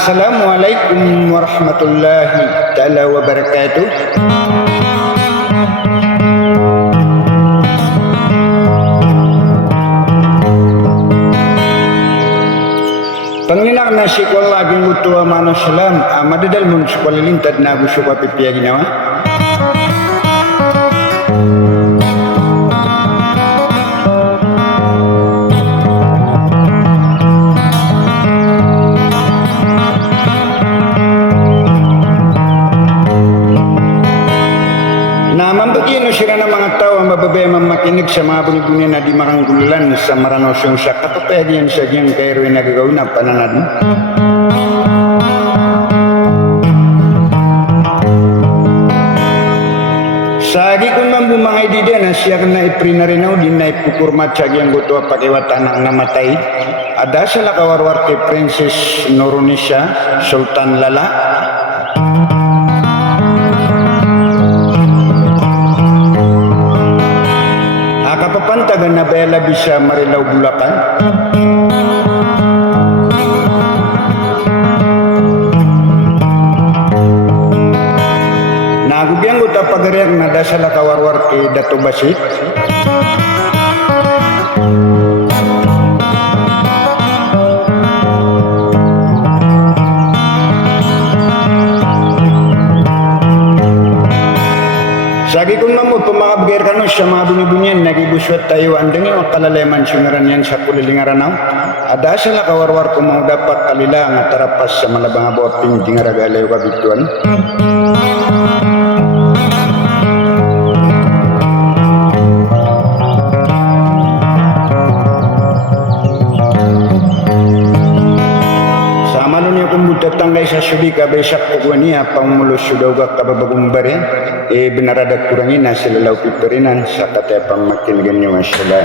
Assalamualaikum warahmatullahi taala wabarakatuh. Panginak na sikol laging utuwa mano salam madadal mun sikolilintad na gusto ka pipiya ginawa. Mambagyan sila ng mga tao ang mababay makinig sa mga bunyi-bunyi na di maranggululan sa maranosyong sa katapayagyan sa diyang kairo na gagawin na pananad. Sagi kung mambumangay di din na siya na iprinarinaw din na ipukurmat sa diyang guto pakiwatan ang namatay. Ada sila kawarwar kay Princess Noronisia Sultan Lala. Kapapantagan na bela bisa Marilaw Bulacan. Nagubiyang uta pagariak na dasala kawarwar kay Dato Basit. Sagi kung namu pumabgir kanu sa mga bunyi-bunyan nagibuswat tayo andengin o kalaleman sungaran yan sa kulilingaranaw. Ada sila kawarwar kung mau dapat kalila nga tarapas sa malabang aborting dingaragalayo kabituan. Tanggay sa sudi kabay sakpo ko niya pangmulos sudaw ka kababagong bare binaradag kurangin na sila law piperinan sa katepang makiligan niyo sila.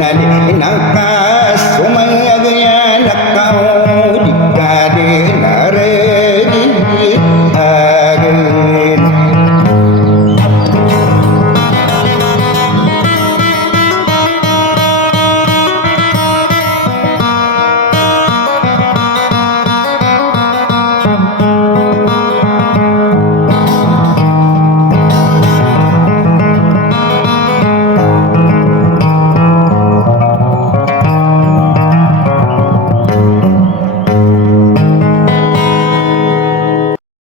nali inangka